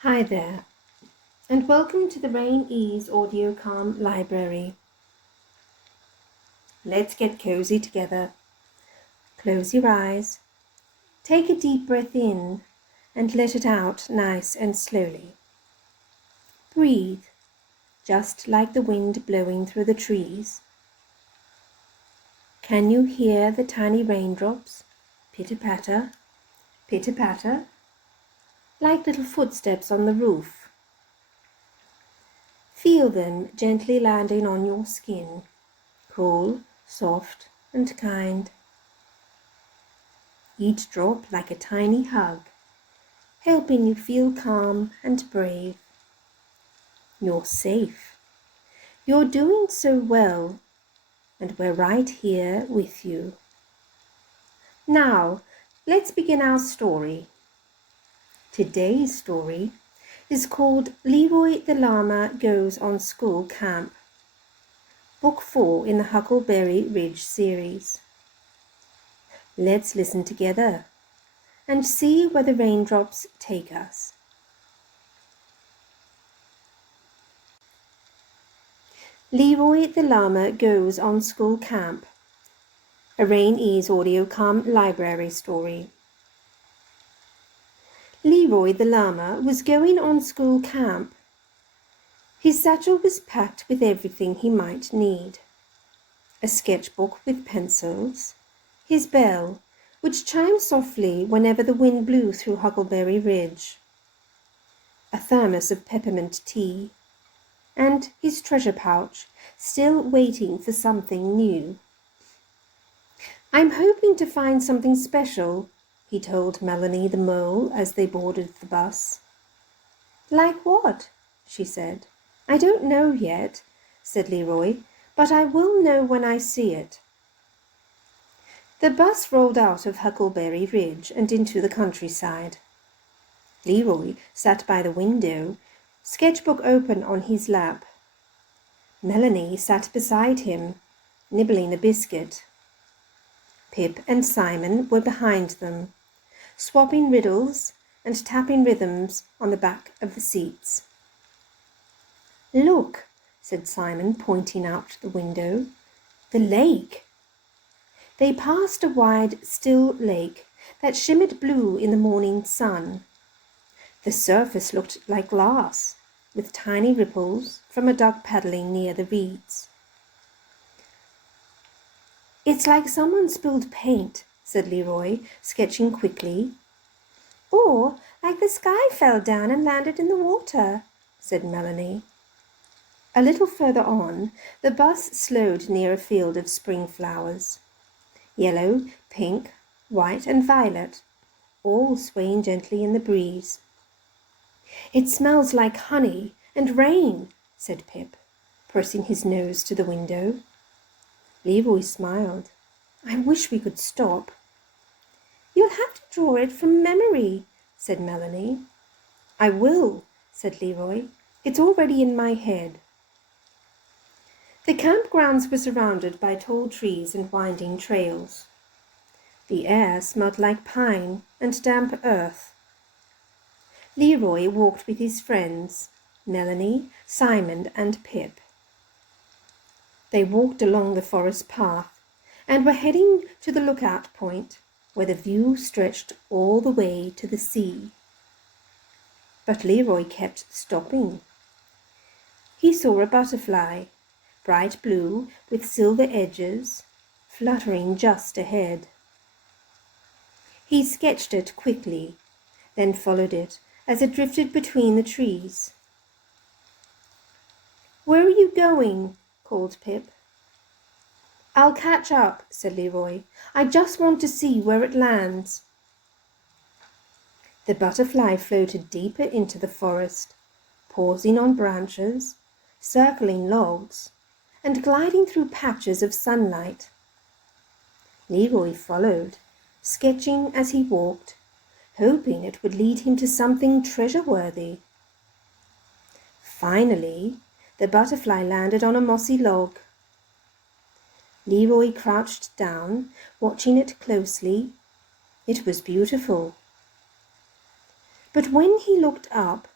Hi there, and welcome to the Rain Ease Audio Calm Library. Let's get cozy together. Close your eyes, take a deep breath in, and let it out nice and slowly. Breathe, just like the wind blowing through the trees. Can you hear the tiny raindrops? Pitter-patter, pitter-patter, like little footsteps on the roof. Feel them gently landing on your skin, cool, soft, and kind. Each drop like a tiny hug, helping you feel calm and brave. You're safe. You're doing so well, and we're right here with you. Now, let's begin our story. Today's story is called Leroy the Llama Goes on School Camp, Book 4 in the Huckleberry Ridge series. Let's listen together and see where the raindrops take us. Leroy the Llama Goes on School Camp, a Rain Ease Audio Calm Library story. Leroy the Llama was going on school camp. His satchel was packed with everything he might need. A sketchbook with pencils, his bell, which chimed softly whenever the wind blew through Huckleberry Ridge, a thermos of peppermint tea, and his treasure pouch, still waiting for something new. "I'm hoping to find something special," he told Melanie the mole as they boarded the bus. "Like what?" she said. "I don't know yet," said Leroy, "but I will know when I see it." The bus rolled out of Huckleberry Ridge and into the countryside. Leroy sat by the window, sketchbook open on his lap. Melanie sat beside him, nibbling a biscuit. Pip and Simon were behind them, swapping riddles and tapping rhythms on the back of the seats. "Look," said Simon, pointing out the window. "The lake." They passed a wide, still lake that shimmered blue in the morning sun. The surface looked like glass, with tiny ripples from a duck paddling near the reeds. "It's like someone spilled paint," said Leroy, sketching quickly. "Or like the sky fell down and landed in the water," said Melanie. A little further on, the bus slowed near a field of spring flowers. Yellow, pink, white, and violet, all swaying gently in the breeze. "It smells like honey and rain," said Pip, pressing his nose to the window. Leroy smiled. "I wish we could stop." "You'll have to draw it from memory," said Melanie. "I will," said Leroy. "It's already in my head." The campgrounds were surrounded by tall trees and winding trails. The air smelled like pine and damp earth. Leroy walked with his friends, Melanie, Simon, and Pip. They walked along the forest path and were heading to the lookout point, where the view stretched all the way to the sea. But Leroy kept stopping. He saw a butterfly, bright blue with silver edges, fluttering just ahead. He sketched it quickly, then followed it as it drifted between the trees. "Where are you going?" called Pip. "I'll catch up," said Leroy. "I just want to see where it lands." The butterfly floated deeper into the forest, pausing on branches, circling logs, and gliding through patches of sunlight. Leroy followed, sketching as he walked, hoping it would lead him to something treasure-worthy. Finally, the butterfly landed on a mossy log. Leroy crouched down, watching it closely. It was beautiful. But when he looked up,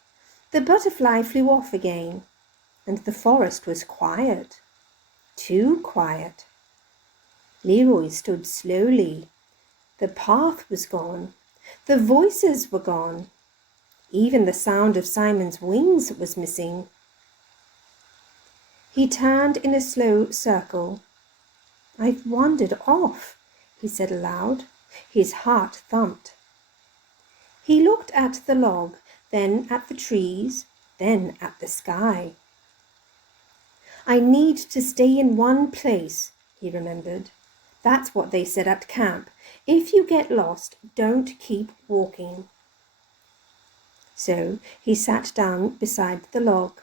The butterfly flew off again, and the forest was quiet. Too quiet. Leroy stood slowly. The path was gone. The voices were gone. Even the sound of Simon's wings was missing. He turned in a slow circle. "I've wandered off," he said aloud. His heart thumped. He looked at the log, then at the trees, then at the sky. "I need to stay in one place," he remembered. "That's what they said at camp. If you get lost, don't keep walking." So he sat down beside the log.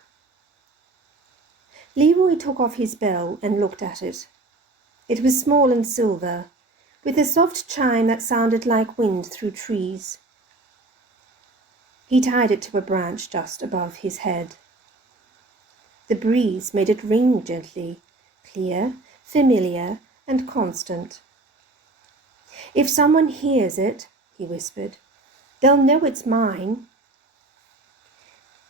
Leroy took off his bell and looked at it. It was small and silver, with a soft chime that sounded like wind through trees. He tied it to a branch just above his head. The breeze made it ring gently, clear, familiar, and constant. "If someone hears it," he whispered, "they'll know it's mine."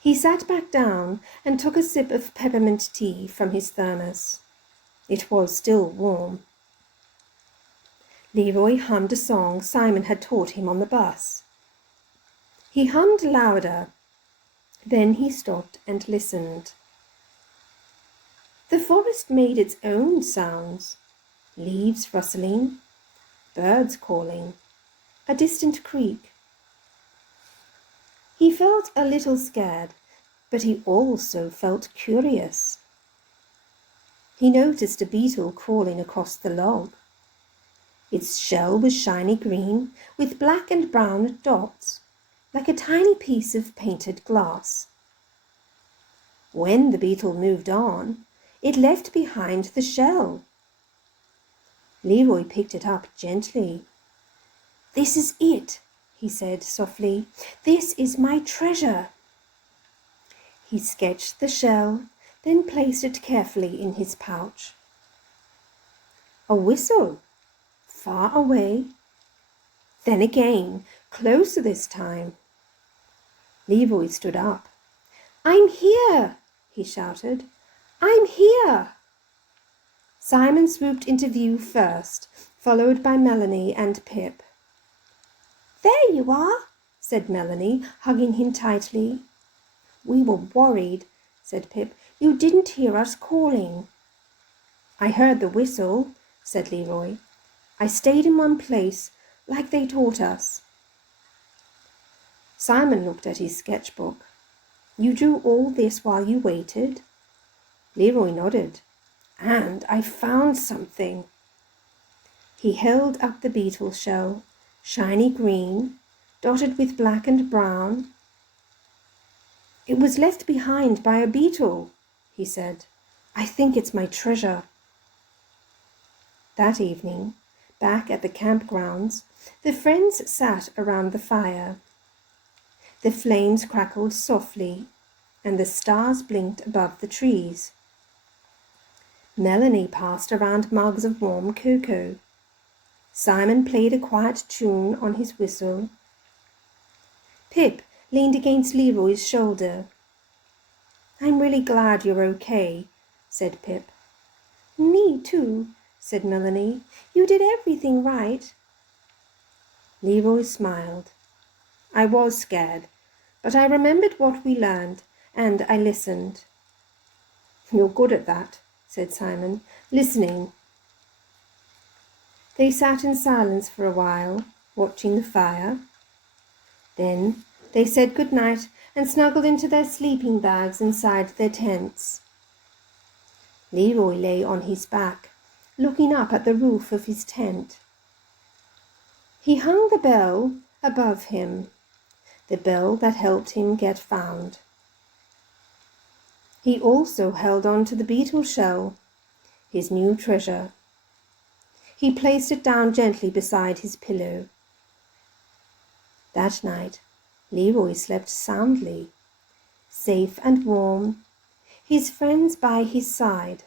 He sat back down and took a sip of peppermint tea from his thermos. It was still warm. Leroy hummed a song Simon had taught him on the bus. He hummed louder. Then he stopped and listened. The forest made its own sounds. Leaves rustling, birds calling, a distant creek. He felt a little scared, but he also felt curious. He noticed a beetle crawling across the log. Its shell was shiny green with black and brown dots, like a tiny piece of painted glass. When the beetle moved on, it left behind the shell. Leroy picked it up gently. "This is it," he said softly. "This is my treasure." He sketched the shell, then placed it carefully in his pouch. A whistle, far away. Then again, closer this time. Leroy stood up. "I'm here," he shouted. "I'm here." Simon swooped into view first, followed by Melanie and Pip. "There you are," said Melanie, hugging him tightly. "We were worried," said Pip. "You didn't hear us calling." "I heard the whistle," said Leroy. "I stayed in one place, like they taught us." Simon looked at his sketchbook. "You drew all this while you waited?" Leroy nodded. "And I found something." He held up the beetle shell, shiny green, dotted with black and brown. "It was left behind by a beetle," he said. "I think it's my treasure." That evening, back at the campgrounds, the friends sat around the fire. The flames crackled softly, and the stars blinked above the trees. Melanie passed around mugs of warm cocoa. Simon played a quiet tune on his whistle. Pip leaned against Leroy's shoulder. "I'm really glad you're okay," said Pip. "Me too," said Melanie. "You did everything right." Leroy smiled. "I was scared, but I remembered what we learned, and I listened." "You're good at that," said Simon, "listening." They sat in silence for a while, watching the fire. Then they said good night and snuggled into their sleeping bags inside their tents. Leroy lay on his back, looking up at the roof of his tent. He hung the bell above him, the bell that helped him get found. He also held on to the beetle shell, his new treasure. He placed it down gently beside his pillow. That night, Leroy slept soundly, safe and warm, his friends by his side.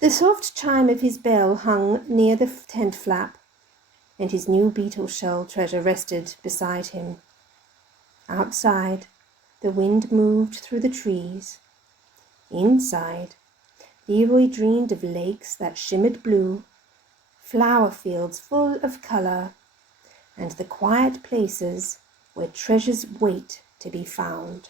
The soft chime of his bell hung near the tent flap, and his new beetle shell treasure rested beside him. Outside, The wind moved through the trees. Inside, Leroy dreamed of lakes that shimmered blue, flower fields full of color, and the quiet places where treasures wait to be found.